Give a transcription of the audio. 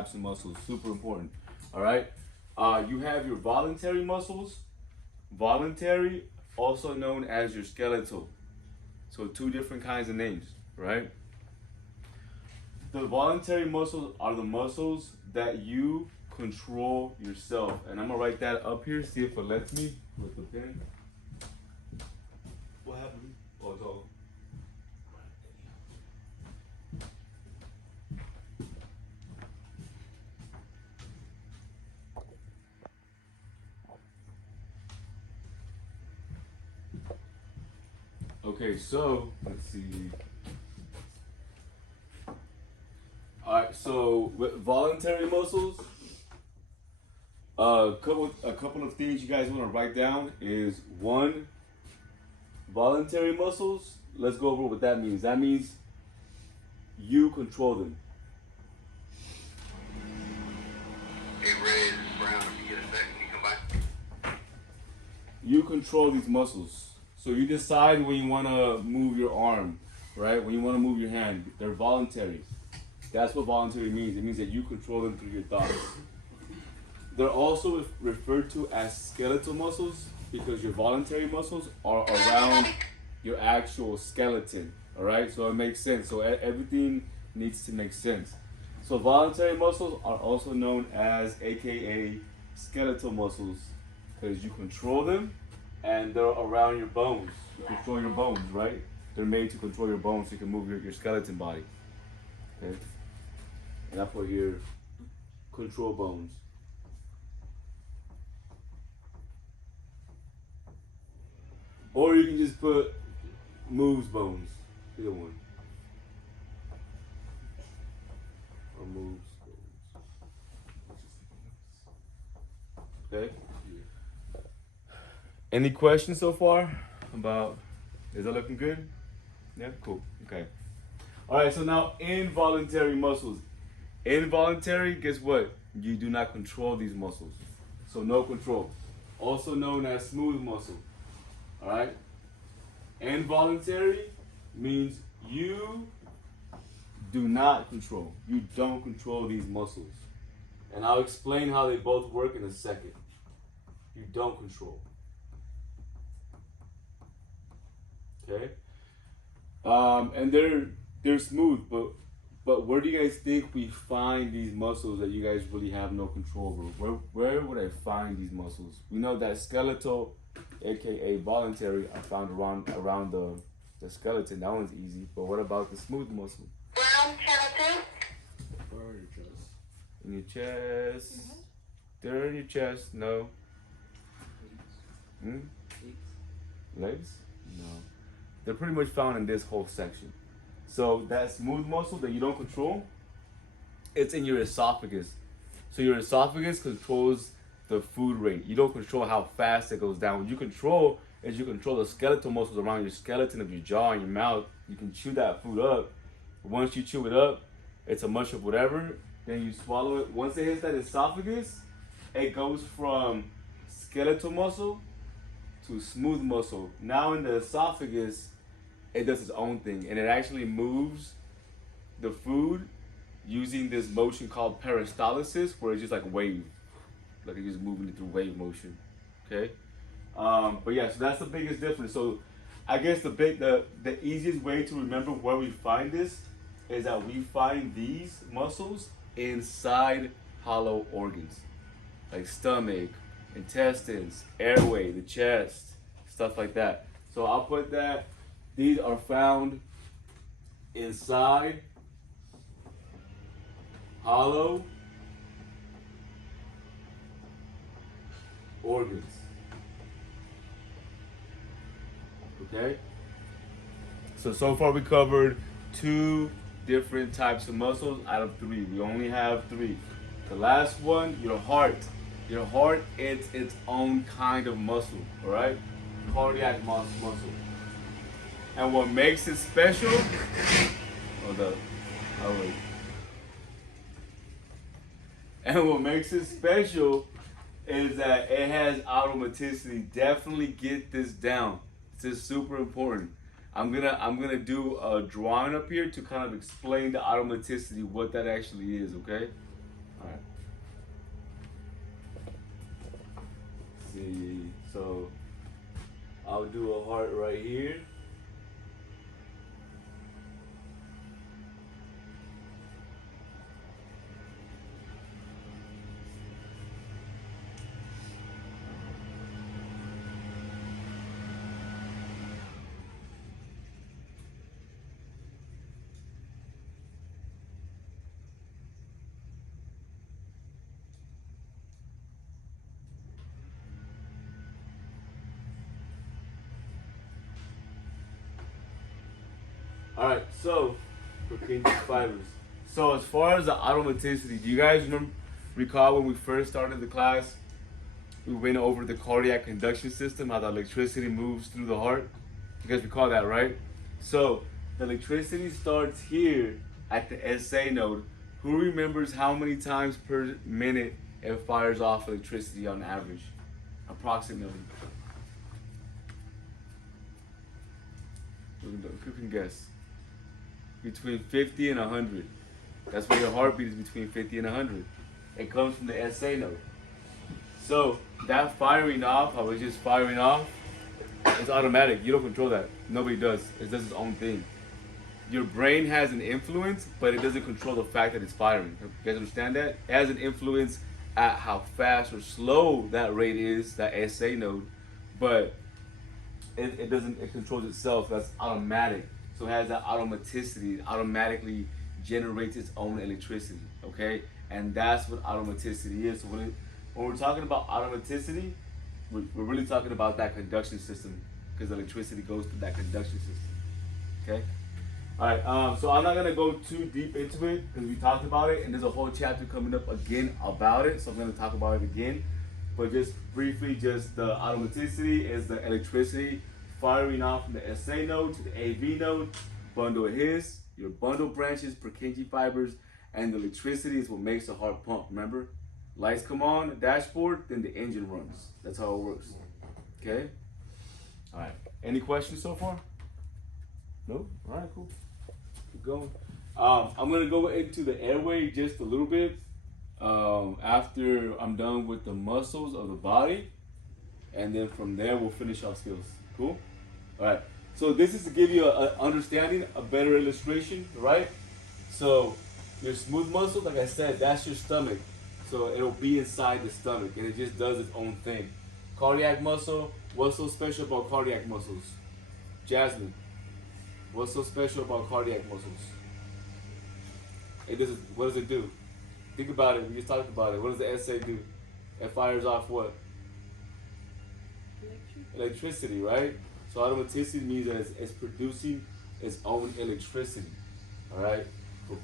types of muscles, super important. All right. You have your voluntary muscles. Voluntary, also known as your skeletal. So two different kinds of names, right? The voluntary muscles are the muscles that you control yourself. And I'm gonna write that up here, see if it lets me with the pen. What happened? Oh, it's all. Okay, so let's see. All right, so with voluntary muscles, a couple of things you guys want to write down is one, voluntary muscles. Let's go over what that means. That means you control them. Hey Ray, this is Brown. If you get a second, can you come back? You control these muscles. So you decide when you want to move your arm, right? When you want to move your hand. They're voluntary. That's what voluntary means. It means that you control them through your thoughts. They're also referred to as skeletal muscles because your voluntary muscles are around your actual skeleton, all right? So it makes sense. So everything needs to make sense. So voluntary muscles are also known as AKA skeletal muscles because you control them and they're around your bones. You control your bones, right? They're made to control your bones so you can move your skeleton body. Okay? And I put here control bones. Or you can just put moves bones. Either one. Or moves bones. Okay? Any questions so far about, is that looking good? Yeah, cool, okay. All right, so now involuntary muscles. Involuntary, guess what? You do not control these muscles. So no control. Also known as smooth muscle, all right? Involuntary means you do not control. You don't control these muscles. And I'll explain how they both work in a second. You don't control. Okay, and they're smooth, but where do you guys think we find these muscles that you guys really have no control over? Where would I find these muscles? We know that skeletal, aka voluntary, are found around the skeleton. That one's easy. But what about the smooth muscle? Brown, channel 2. Where are your chest? In your chest. They're in your chest. No. Hmm? Legs? No. They're pretty much found in this whole section. So that smooth muscle that you don't control, it's in your esophagus. So your esophagus controls the food rate. You don't control how fast it goes down. What you control is you control the skeletal muscles around your skeleton of your jaw and your mouth. You can chew that food up. Once you chew it up, it's a mush of whatever. Then you swallow it. Once it hits that esophagus, it goes from skeletal muscle to smooth muscle. Now in the esophagus, it does its own thing, and it actually moves the food using this motion called peristalsis, where it's just like wave, like it's just moving it through wave motion. Okay, but yeah, so that's the biggest difference. So I guess the easiest way to remember where we find this is that we find these muscles inside hollow organs, like stomach, intestines, airway, the chest, stuff like that. So I'll put that these are found inside hollow organs. Okay? So far we covered 2 different types of muscles out of 3. We only have 3. The last one, your heart. Your heart is its own kind of muscle, all right? Cardiac muscle. And what makes it special, hold up, I'll wait. And what makes it special is that it has automaticity. Definitely get this down. This is super important. I'm gonna do a drawing up here to kind of explain the automaticity, what that actually is, okay? All right. See, so I'll do a heart right here. All right, so Purkinje fibers. So as far as the automaticity, do you guys recall when we first started the class? We went over the cardiac conduction system, how the electricity moves through the heart. You guys recall that, right? So the electricity starts here at the SA node. Who remembers how many times per minute it fires off electricity on average? Approximately. Who can guess? Between 50 and 100. That's why your heartbeat is between 50 and 100. It comes from the SA node. So that firing off, how it's just firing off, it's automatic. You don't control that. Nobody does. It does its own thing. Your brain has an influence, but it doesn't control the fact that it's firing. You guys understand that? It has an influence at how fast or slow that rate is, that SA node, but it doesn't, it controls itself. That's automatic. So it has that automaticity. It automatically generates its own electricity, okay? And that's what automaticity is. So when we're talking about automaticity, we're really talking about that conduction system, because electricity goes through that conduction system, okay? All right, so I'm not gonna go too deep into it because we talked about it, and there's a whole chapter coming up again about it, so I'm gonna talk about it again. But just briefly, just the automaticity is the electricity firing off from the SA node to the AV node, bundle of His, your bundle branches, Purkinje fibers, and the electricity is what makes the heart pump, remember? Lights come on, the dashboard, then the engine runs. That's how it works, okay? All right, any questions so far? No? All right, cool. Keep going. I'm gonna go into the airway just a little bit after I'm done with the muscles of the body, and then from there we'll finish off skills. Cool? All right. So this is to give you an understanding, a better illustration, right? So your smooth muscle, like I said, that's your stomach. So it'll be inside the stomach, and it just does its own thing. Cardiac muscle, what's so special about cardiac muscles? Jasmine, what's so special about cardiac muscles? What does it do? Think about it, we just talked about it. What does the SA do? It fires off what? Electricity, right? So automaticity means that it's producing its own electricity, all right? Cool.